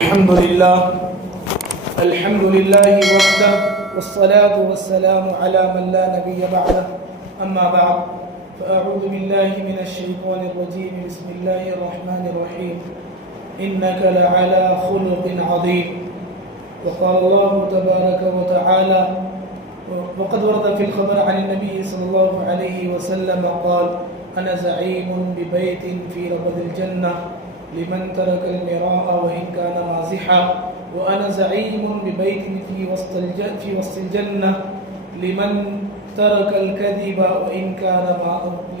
الحمد لله وحده والصلاة والسلام على من لا نبي بعده أما بعد فأعوذ بالله من الشيطان الرجيم بسم الله الرحمن الرحيم إنك لعلى خلق عظيم وقال الله تبارك وتعالى وقد ورد في الخبر عن النبي صلى الله عليه وسلم قال أنا زعيم ببيت في ربض الجنة لمن ترك المراء وإن كان مازحا وأنا زعيم ببيت في وسط الجنة لمن ترك الكذب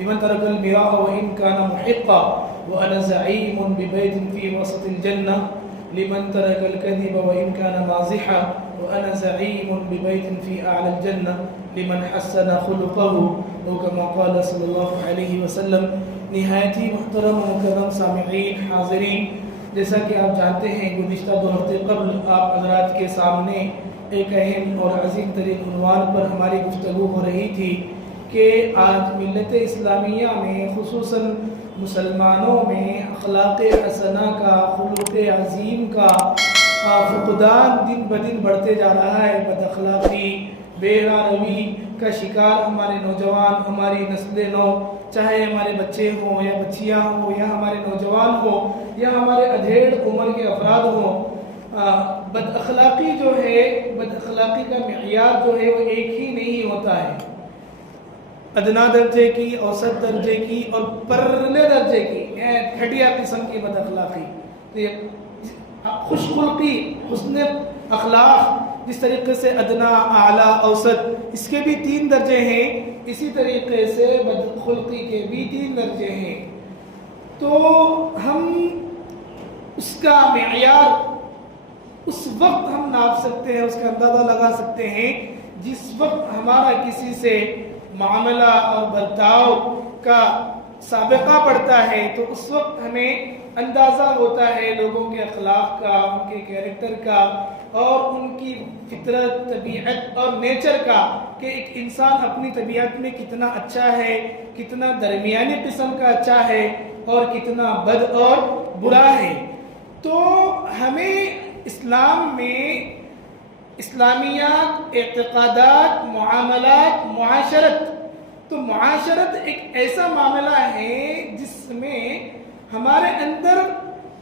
لمن ترك المراء وإن كان محقا وأنا زعيم ببيت في وسط الجنة لمن ترك الكذب وإن كان مازحا وأنا زعيم ببيت في أعلى الجنة لمن حسن خلقه أو كما قال صلی اللہ علیہ وسلم۔ نہایت ہی محترم و مکرم سامعین حاضرین، جیسا کہ آپ جانتے ہیں گزشتہ 2 ہفتے قبل آپ حضرات کے سامنے ایک اہم اور عظیم ترین عنوان پر ہماری گفتگو ہو رہی تھی کہ آج ملت اسلامیہ میں خصوصاً مسلمانوں میں اخلاق حسنہ کا، خلق عظیم کا فقدان دن بدن بڑھتے جا رہا ہے۔ بد اخلاقی، بے روی کا شکار ہمارے نوجوان، ہماری نسل نو، چاہے ہمارے بچے ہوں یا بچیاں ہوں یا ہمارے نوجوان ہوں یا ہمارے ادھیڑ عمر کے افراد ہوں، بد اخلاقی جو ہے، بد اخلاقی کا معیار جو ہے وہ ایک ہی نہیں ہوتا ہے۔ ادنا درجے کی، اوسط درجے کی اور پرلے درجے کی، گھٹیا قسم کی بد اخلاقی، خوش خلقی، حسن اخلاق جس طریقے سے ادنا، اعلیٰ، اوسط، اس کے بھی 3 درجے ہیں، اسی طریقے سے بد خلقی کے بھی 3 درجے ہیں۔ تو ہم اس کا معیار اس وقت ہم ناپ سکتے ہیں، اس کا اندازہ لگا سکتے ہیں جس وقت ہمارا کسی سے معاملہ اور برتاؤ کا سابقہ پڑتا ہے، تو اس وقت ہمیں اندازہ ہوتا ہے لوگوں کے اخلاق کا، ان کے کیریکٹر کا اور ان کی فطرت، طبیعت اور نیچر کا، کہ ایک انسان اپنی طبیعت میں کتنا اچھا ہے، کتنا درمیانی قسم کا اچھا ہے اور کتنا بد اور برا ہے۔ تو ہمیں اسلام میں اسلامیات، اعتقادات، معاملات، معاشرت، تو معاشرت ایک ایسا معاملہ ہے جس میں ہمارے اندر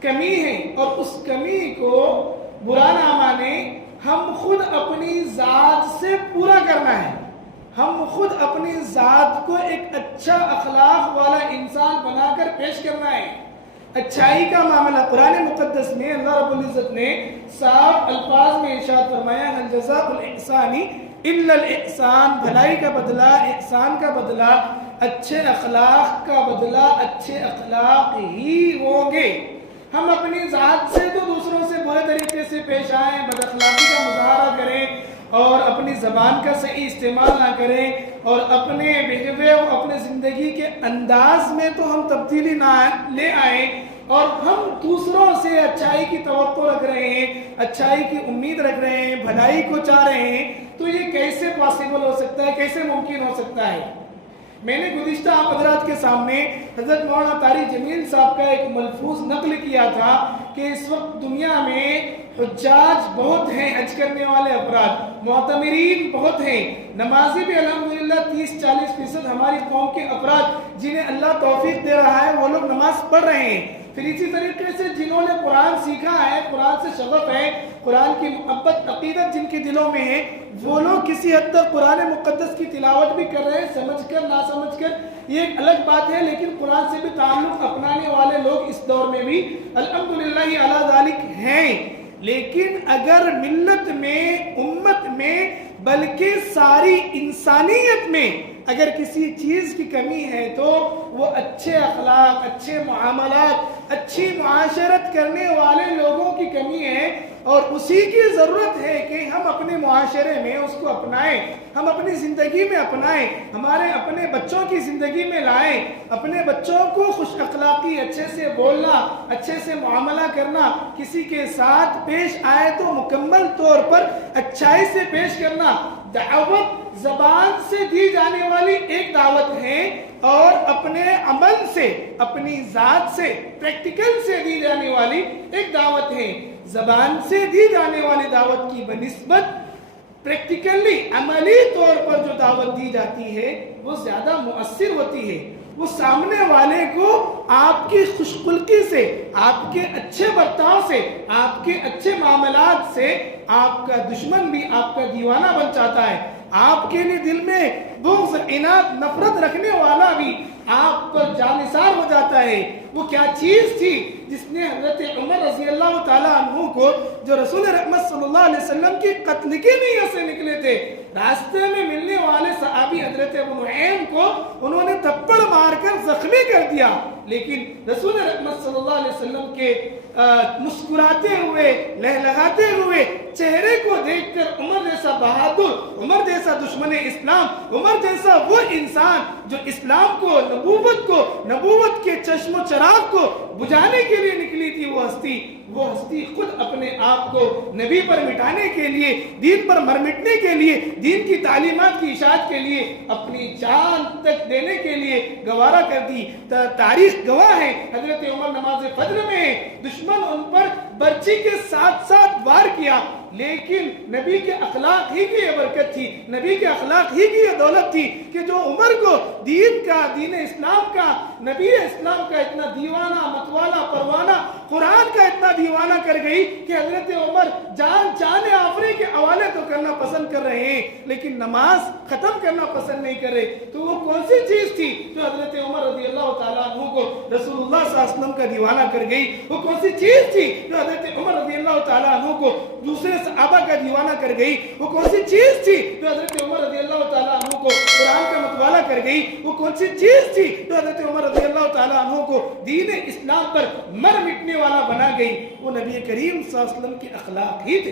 کمی ہے اور اس کمی کو برا نہ مانے، ہم خود اپنی ذات سے پورا کرنا ہے، ہم خود اپنی ذات کو ایک اچھا اخلاق والا انسان بنا کر پیش کرنا ہے۔ اچھائی کا معاملہ قرآن مقدس میں اللہ رب العزت نے صاف الفاظ میں ارشاد فرمایا، هل جزاء الاحسان الا الاحسان، بھلائی کا بدلہ، احسان کا بدلہ، اچھے اخلاق کا بدلہ اچھے اخلاق ہی ہوں گے۔ ہم اپنی ذات سے تو دوسروں سے برے طریقے سے پیش آئیں، بد اخلاقی کا مظاہرہ کریں اور اپنی زبان کا صحیح استعمال نہ کریں اور اپنے بیہیویئر، اپنے زندگی کے انداز میں تو ہم تبدیلی نہ لے آئیں اور ہم دوسروں سے اچھائی کی توقع رکھ رہے ہیں، اچھائی کی امید رکھ رہے ہیں، بھلائی کو چاہ رہے ہیں، تو یہ کیسے پاسبل ہو سکتا ہے، کیسے ممکن ہو سکتا ہے؟ میں نے گزشتہ آپ حضرات کے سامنے حضرت مولانا طارق جمیل صاحب کا ایک ملفوظ نقل کیا تھا کہ اس وقت دنیا میں حجاج بہت ہیں، حج کرنے والے افراد، معتمرین بہت ہیں، نمازی بھی الحمدللہ 30-40% ہماری قوم کے افراد جنہیں اللہ توفیق دے رہا ہے وہ لوگ نماز پڑھ رہے ہیں۔ پھر اسی طریقے سے جنہوں نے قرآن سیکھا ہے، قرآن سے شغف ہے، قرآن کی محبت، عقیدت جن کے دلوں میں ہے، وہ لوگ کسی حد تک قرآن مقدس کی تلاوت بھی کر رہے ہیں، سمجھ کر نہ سمجھ کر، یہ ایک الگ بات ہے، لیکن قرآن سے بھی تعلق اپنانے والے لوگ اس دور میں بھی الحمدللہ علی ذالک ہیں۔ لیکن اگر ملت میں، امت میں، بلکہ ساری انسانیت میں اگر کسی چیز کی کمی ہے تو وہ اچھے اخلاق، اچھے معاملات، اچھی معاشرت کرنے والے لوگوں کی کمی ہے، اور اسی کی ضرورت ہے کہ ہم اپنے معاشرے میں اس کو اپنائیں، ہم اپنی زندگی میں اپنائیں، ہمارے اپنے بچوں کی زندگی میں لائیں، اپنے بچوں کو خوش اخلاقی، اچھے سے بولنا، اچھے سے معاملہ کرنا، کسی کے ساتھ پیش آئے تو مکمل طور پر اچھائی سے پیش کرنا۔ دعوت زبان سے دی جانے والی ایک دعوت ہے اور اپنے عمل سے، اپنی ذات سے، پریکٹیکل سے دی جانے والی ایک دعوت ہے۔ زبان سے دی جانے والی دعوت کی بنسبت پریکٹیکلی عملی طور پر جو دعوت دی جاتی ہے وہ زیادہ مؤثر ہوتی ہے. وہ سامنے والے کو آپ کی خوش خلقی سے، آپ کے اچھے برتاؤ سے، آپ کے اچھے معاملات سے آپ کا دشمن بھی آپ کا دیوانہ بن جاتا ہے. آپ کے لیے دل میں بغض، عناد، نفرت رکھنے والا بھی آپ پر جانثار ہو جاتا ہے. وہ کیا چیز تھی جس نے حضرت عمر رضی اللہ تعالیٰ عنہ کو، جو رسول رحمت صلی اللہ علیہ وسلم کی قتل کی نیت سے نکلے تھے، راستے میں ملنے والے صحابی حضرت ابو نعیم کو انہوں نے تھپڑ مار کر زخمی کر دیا، لیکن رسول رحمت صلی اللہ علیہ وسلم کے مسکراتے ہوئے، لہلہاتے ہوئے چہرے کو دیکھ کر عمر جیسا بہادر، عمر جیسا دشمن اسلام، عمر جیسا وہ انسان جو اسلام کو، نبوت کے چشم و چراغ کو بجھانے کے لیے نکلی تھی، وہ ہستی خود اپنے آپ کو نبی پر مٹانے کے لیے، دین پر مٹنے کے لیے، دین کی تعلیمات کی اشاعت کے لیے اپنی جان تک دینے کے لیے گوارا کر دی. تاریخ گواہ ہے، حضرت عمر نماز فجر میں دشمن ان پر برچی کے ساتھ وار کیا، لیکن نبی کے اخلاق ہی کی یہ برکت تھی، نبی کے اخلاق ہی کی یہ دولت تھی کہ جو عمر کو دین اسلام کا، نبی اسلام کا اتنا دیوانہ، متوالا، پروانہ، قرآن کا اتنا دیوانہ کر گئی کہ حضرت عمر جان آفری کے حوالے تو کرنا پسند کر رہے ہیں لیکن نماز ختم کرنا پسند نہیں کر رہے. تو وہ کون سی چیز تھی جو حضرت عمر رضی اللہ تعالیٰ عنہ کو رسول اللہ صلی اللہ علیہ وسلم کا دیوانہ کر گئی؟ وہ کون سی چیز تھی جو حضرت عمر رضی اللہ تعالیٰ عنہ کو دوسرے صحابہ کا دیوانہ کر گئی؟ وہ کون سی چیز تھی جو حضرت عمر رضی اللہ تعالیٰ عنہ کو قرآن کا متوالا کر گئی؟ وہ کون سی چیز تھی جو حضرت عمر رضی اللہ تعالیٰ عنہ کو دین اسلام پر مٹنے والا بنا گئی؟ وہ نبی کریم صلی اللہ علیہ وسلم کے اخلاق ہی تھے.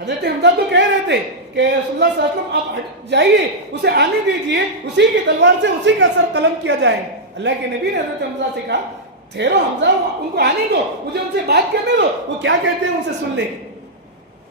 حضرت حمزہ تو کہہ رہے تھے کہ رسول اللہ صلی اللہ علیہ وسلم آپ ہٹ جائیے، اسے آنے دیجئے، اسی کی تلوار سے اسی کا سر قلم کیا جائے. اللہ کے نبی نے حضرت حمزہ سے کہا ٹھہرو حمزہ، ان کو آنے دو، مجھے ان سے بات کرنے دو، وہ کیا کہتے ہیں ان سے سن لیں.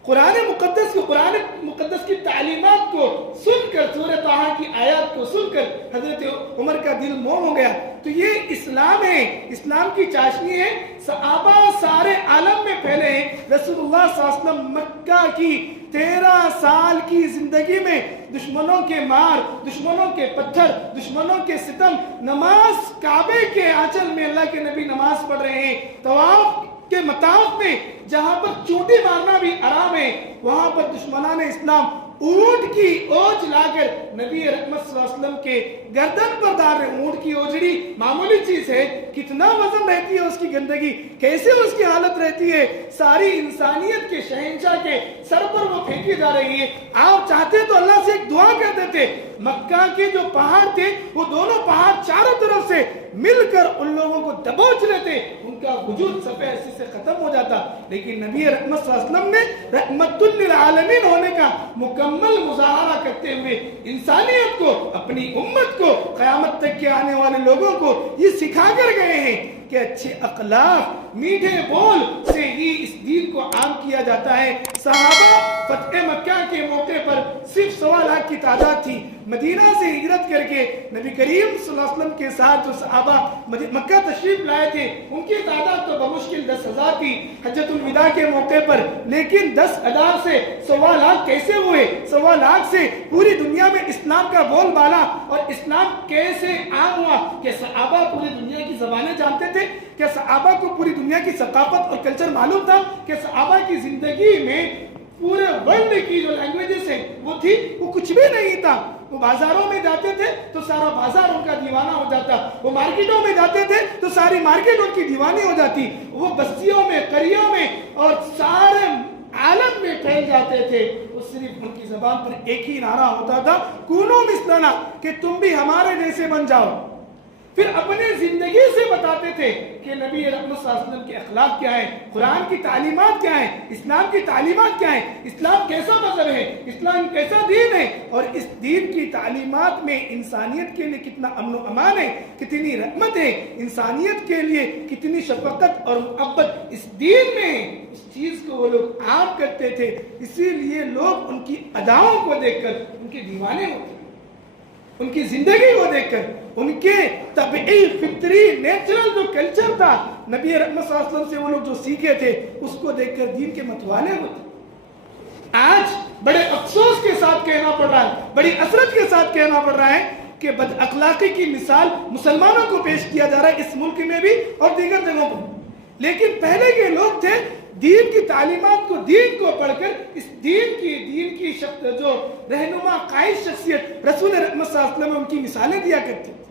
قرآن مقدس کی تعلیمات کو سن کر، سورہ طٰہٰ کی آیات کو سن کر حضرت عمر کا دل موم ہو گیا. تو یہ اسلام ہے، اسلام کی چاشنی ہے. صحابہ سارے عالم میں پھیلے ہیں. رسول اللہ صلی اللہ علیہ وسلم مکہ کی 13 سال کی زندگی میں دشمنوں کے مار، دشمنوں کے پتھر، دشمنوں کے ستم، نماز کعبے کے آنچل میں اللہ کے نبی نماز پڑھ رہے ہیں. طواف کے مطاف میں جہاں پر چونٹی مارنا بھی حرام ہے، وہاں پر دشمنان اسلام اونٹ کی اوج لا کر نبی رحمت صلی اللہ علیہ وسلم کے گردن پر ڈال رہے. اونٹ کی اوجڑی معمولی چیز ہے، کتنا وزن رہتی ہے اس کی گندگی، کیسے اس کی حالت رہتی ہے، ساری انسانیت کے شہنشاہ کے سر پر وہ پھینکی جا رہی ہے. آپ چاہتے تو اللہ سے ایک دعا کرتے تھے، مکہ کے جو پہاڑ تھے وہ دونوں پہاڑ چاروں طرف سے مل کر ان لوگوں کو دبوچ لیتے، ان کا وجود صفحہ ایسے سے ختم ہو جاتا. لیکن نبی رحمت صلی اللہ علیہ وسلم نے رحمت للعالمین ہونے کا مکمل مظاہرہ کرتے ہوئے انسانیت کو، اپنی امت کو، قیامت تک کے آنے والے لوگوں کو یہ سکھا کر گئے ہیں کہ اچھے اخلاق، میٹھے بول سے ہی اس دین کو عام کیا جاتا ہے. صحابہ فتح مکہ کے موقع پر صرف 1.25 لاکھ کی تعداد تھی. مدینہ سے ہجرت کر کے نبی کریم صلی اللہ علیہ وسلم کے ساتھ جو صحابہ مکہ تشریف لائے تھے ان کی تعداد تو بمشکل 10,000 تھی حجۃ الوداع کے موقع پر. لیکن 10,000 سے 1.25 لاکھ کیسے ہوئے؟ 1.25 لاکھ سے پوری دنیا میں اسلام کا بول بالا اور اسلام کیسے عام ہوا؟ کہ صحابہ پوری دنیا کی زبانیں جانتے تھے؟ کہ صحابہ کو پوری دنیا کی ثقافت اور کلچر معلوم تھا؟ کہ صحابہ کی زندگی میں پورے ورلڈ کی جو لینگویجز ہیں وہ تھی؟ وہ کچھ بھی نہیں تھا. وہ بازاروں میں جاتے تھے تو سارا بازار ان کا دیوانہ ہو جاتا. وہ مارکیٹوں میں جاتے تھے تو ساری مارکیٹ ان کی دیوانی ہو جاتی. وہ بستیوں میں، قریوں میں اور سارے عالم میں پھیل جاتے تھے. وہ صرف ان کی زبان پر ایک ہی نعرہ ہوتا تھا، کونو مثلنا، کہ تم بھی ہمارے جیسے بن جاؤ. پھر اپنے زندگی سے بتاتے تھے کہ نبی رحمت صلی اللہ علیہ وسلم کے اخلاق کیا ہیں، قرآن کی تعلیمات کیا ہیں، اسلام کی تعلیمات کیا ہیں، اسلام کیسا مذہب ہے، اسلام کیسا دین ہے، اور اس دین کی تعلیمات میں انسانیت کے لیے کتنا امن و امان ہے، کتنی رحمت ہے، انسانیت کے لیے کتنی شفقت اور محبت اس دین میں ہے. اس چیز کو وہ لوگ عام کرتے تھے، اسی لیے لوگ ان کی اداؤں کو دیکھ کر ان کے دیوانے ہوتے. ان کی زندگی کو دیکھ کر، ان کے طبعی فطری نیچرل جو کلچر تھا نبی رحمت صلی اللہ علیہ وسلم سے وہ لوگ جو سیکھے تھے، اس کو دیکھ کر دین کے متوالے ہوتے۔ آج بڑے افسوس کے ساتھ کہنا پڑ رہا ہے، بڑی حسرت کے ساتھ کہنا پڑ رہا ہے کہ بد اخلاقی کی مثال مسلمانوں کو پیش کیا جا رہا ہے، اس ملک میں بھی اور دیگر جگہوں پر۔ لیکن پہلے کے لوگ تھے، دین کی تعلیمات کو، دین کو پڑھ کر اس دین کی جو رہنما قائد شخصیت رسول رحمت صلی اللہ علیہ وسلم ان کی مثالیں دیا کرتے تھے۔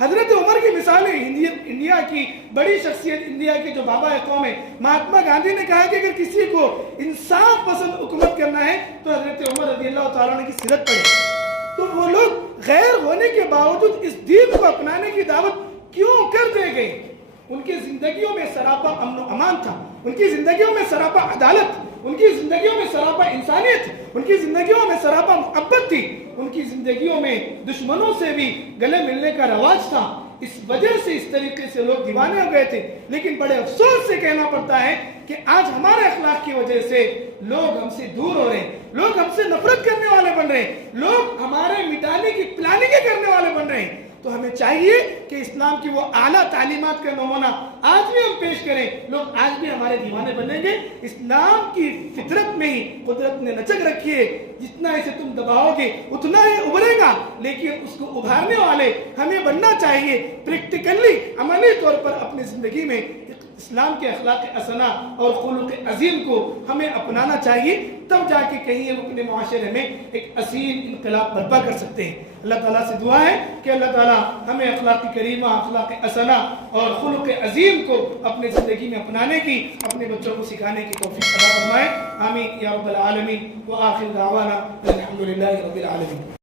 حضرت عمر کی مثالیں، انڈیا کی بڑی شخصیت، انڈیا کے جو بابا قوم ہے مہاتما گاندھی نے کہا کہ اگر کسی کو انصاف پسند حکومت کرنا ہے تو حضرت عمر رضی اللہ تعالیٰ عنہ کی سیرت پڑھے۔ تو وہ لوگ غیر ہونے کے باوجود اس دین کو اپنانے کی دعوت کیوں کر دے گئے؟ ان کی زندگیوں میں سراپا امن و امان تھا، ان کی زندگیوں میں سراپا عدالت، ان کی زندگیوں میں سراپا انسانیت، ان کی زندگیوں میں سراپا محبت تھی، ان کی زندگیوں میں دشمنوں سے بھی گلے ملنے کا رواج تھا۔ اس وجہ سے اس طریقے سے لوگ دیوانے ہو گئے تھے۔ لیکن بڑے افسوس سے کہنا پڑتا ہے کہ آج ہمارے اخلاق کی وجہ سے لوگ ہم سے دور ہو رہے ہیں، لوگ ہم سے نفرت کرنے والے بن رہے ہیں، لوگ ہمارے مٹانے کی پلاننگیں کرنے والے بن رہے ہیں۔ تو ہمیں چاہیے کہ اسلام کی وہ اعلیٰ تعلیمات کا نمونہ آج بھی ہم پیش کریں، لوگ آج بھی ہمارے دیوانے بنیں گے۔ اسلام کی فطرت میں ہی قدرت نے لچک رکھی ہے، جتنا اسے تم دباؤ گے اتنا ہی ابھرے گا، لیکن اس کو ابھارنے والے ہمیں بننا چاہیے۔ پریکٹیکلی، عملی طور پر اپنی زندگی میں اسلام کے اخلاق حسنہ اور خلق عظیم کو ہمیں اپنانا چاہیے، تب جا کے کہیں ہم اپنے معاشرے میں ایک عظیم انقلاب برپا کر سکتے ہیں۔ اللہ تعالیٰ سے دعا ہے کہ اللہ تعالیٰ ہمیں اخلاق کریمہ، اخلاق حسنہ اور خلق عظیم کو اپنے زندگی میں اپنانے کی، اپنے بچوں کو سکھانے کی توفیق عطا فرمائے۔ آمین یا رب العالمین۔ وآخر دعوانا الحمدللہ رب العالمین۔